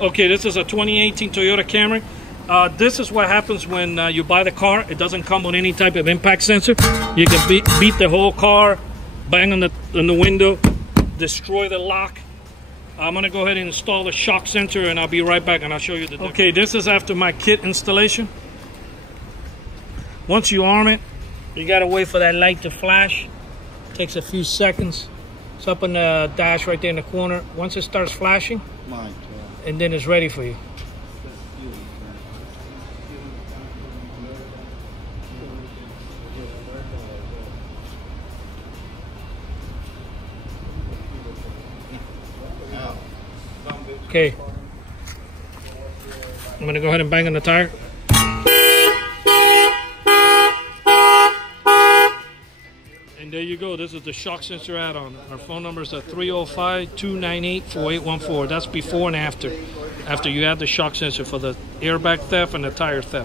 Okay, this is a 2018 Toyota Camry. This is what happens when you buy the car. It doesn't come with any type of impact sensor. You can beat the whole car, bang on the window, destroy the lock. I'm gonna go ahead and install the shock sensor, and I'll be right back and I'll show you the difference. Okay, this is after my kit installation. Once you arm it, you gotta wait for that light to flash. It takes a few seconds. It's up in the dash right there in the corner. Once it starts flashing, and then it's ready for you. Okay, I'm gonna go ahead and bang on the tire. And there you go. This is the shock sensor add-on. Our phone number is at 305-298-4814. That's before and after. After you add the shock sensor for the airbag theft and the tire theft.